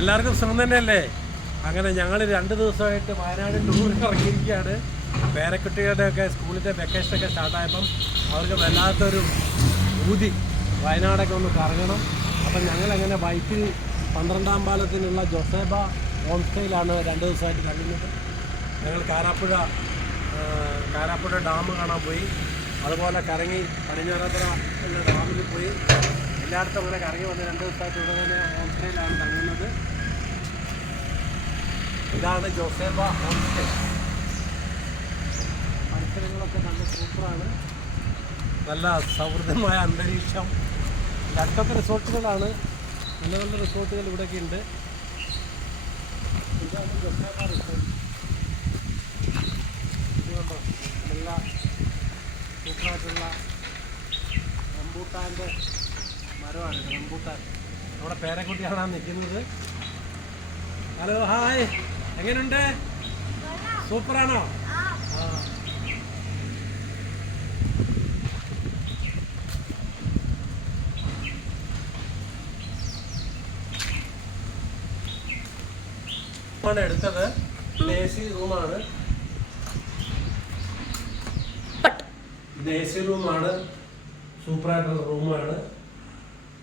എല്ലാവർക്കും സുഖം തന്നെയല്ലേ? അങ്ങനെ ഞങ്ങൾ 2 ദിവസമായിട്ട് വയനാട് ടൂറിൽ ഇറങ്ങിയിരിക്കുകയാണ്. പേരക്കുട്ടികളുടെയൊക്കെ സ്കൂളിൻ്റെ വെക്കേഷനൊക്കെ സ്റ്റാർട്ടായപ്പം അവർക്ക് വല്ലാത്തൊരു ഊതി വയനാടൊക്കെ ഒന്ന് കറങ്ങണം. അപ്പം ഞങ്ങളങ്ങനെ ബൈക്കിൽ 12-ാം പാലത്തിനുള്ള ജോസേബ ഹോം സ്റ്റേയിലാണ് 2 ദിവസമായിട്ട് കഴിയുന്നത്. ഞങ്ങൾ കാരാപ്പുഴ ഡാം കാണാൻ പോയി, അതുപോലെ കറങ്ങി പടിഞ്ഞാറത്തറ എന്ന ഡാമിൽ പോയി. എല്ലായിടത്തും അങ്ങനെ കറങ്ങി വന്ന് 2 ദിവസമായിട്ട് ഇവിടെ തന്നെ ഹോം സ്റ്റേയിലാണ് തങ്ങുന്നത്. ഇതാണ് ജോസേബ ഹോം സ്റ്റേ. പരിസരങ്ങളൊക്കെ നല്ല സൂപ്പറാണ്, നല്ല സൗഹൃദമായ അന്തരീക്ഷം. അടുത്തൊക്കെ റിസോർട്ടുകളാണ്, നല്ല നല്ല റിസോർട്ടുകൾ ഇവിടെയൊക്കെ ഉണ്ട്. ഇതാണ് ജോസേബ റിസോർട്ട്. ഇതുകൊണ്ടോ നല്ല സൂപ്പറായിട്ടുള്ള റംബൂട്ടാൻ്റെ മരമാണ്. റംബൂട്ടാൻ നമ്മുടെ പേരക്കുട്ടിയാണ് നിൽക്കുന്നത്. ഹലോ, ഹായ്, എങ്ങനെയുണ്ട്? സൂപ്പറാണോ? എടുത്തത് AC റൂമാണ്. AC റൂമാണ്, സൂപ്പറായിട്ടുള്ള റൂമാണ്.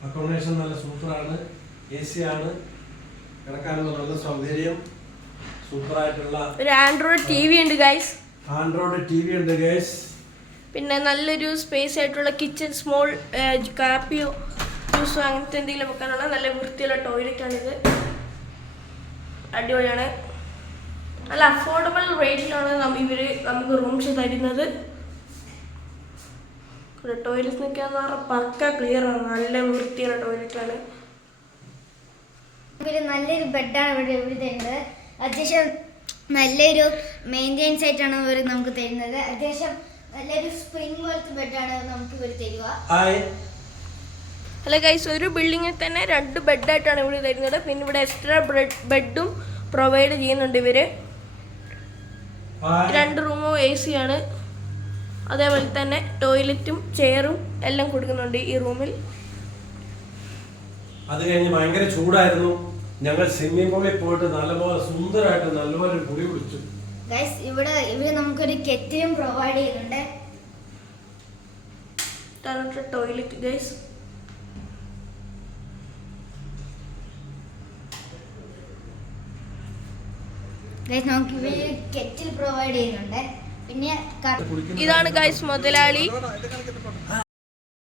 അക്കോമഡേഷൻ നല്ല സൂപ്പറാണ്, AC ആണ്, കിടക്കാനുള്ള നല്ല സൗകര്യം, സൂപ്പറായിട്ടുള്ള ഒരു ആൻഡ്രോയിഡ് TV ഉണ്ട് ഗൈസ്. പിന്നെ നല്ലൊരു സ്പേസ് ആയിട്ടുള്ള കിച്ചൺ, സ്മോൾ കാപ്പിയോ ജ്യൂസോ അങ്ങനത്തെ എന്തെങ്കിലും വെക്കാനുള്ള നല്ല വൃത്തിയുള്ള ടോയ്ലറ്റാണിത്. അടിപൊളിയാണ്. നല്ല അഫോർഡബിൾ റേറ്റിലാണ് ഇവർ നമുക്ക് റൂംസ് തരുന്നത്. ടോയ്ലറ്റ് നിൽക്കാന്ന് പറഞ്ഞാൽ പക്ക ക്ലിയർ ആണ്, നല്ല വൃത്തിയുള്ള ടോയ്ലറ്റാണ്. നല്ലൊരു ബെഡാണ് ഇവിടെ തരുന്നത്. അത്യാവശ്യം നല്ലൊരു മെയിൻ്റെനൻസ് ആയിട്ടാണ് ഇവർ നമുക്ക് തരുന്നത്. അത്യാവശ്യം നല്ലൊരു സ്പ്രിംഗ് പോലത്തെ ബെഡാണ് നമുക്ക് ഇവർ തരിക. അല്ല ഗൈസ്, ഒരു ബിൽഡിങ്ങിൽ തന്നെ 2 ബെഡായിട്ടാണ് ഇവർ തരുന്നത്. പിന്നെ ഇവിടെ എക്സ്ട്രാ ബെഡും പ്രൊവൈഡ് ചെയ്യുന്നുണ്ട് ഇവർ. 2 റൂമും AC ആണ്. അതേപോലെ തന്നെ ടോയ്ലറ്റും ചെയറും എല്ലാം കൊടുക്കുന്നുണ്ട് ഈ റൂമിൽ. അത് കഴിഞ്ഞ് ഭയങ്കര ചൂടായിരുന്നു. ഞങ്ങൾ സ്വിമ്മിംഗ് പൂളിൽ പോയിട്ട് നല്ലപോലെ സുന്ദരമായിട്ട് നല്ലപോലെ കുളി കുടിച്ചു. ഗൈസ്, ഇവിടെ നമുക്കൊരു കെറ്റിലും പ്രൊവൈഡ് ചെയ്യുന്നുണ്ട്. Toilet guys. നമുക്ക് ഇവിടെ കെറ്റിൽ പ്രൊവൈഡ് ചെയ്യുന്നുണ്ട്. പിന്നെ ഇതാണ് ഗൈസ് മുതലാളി.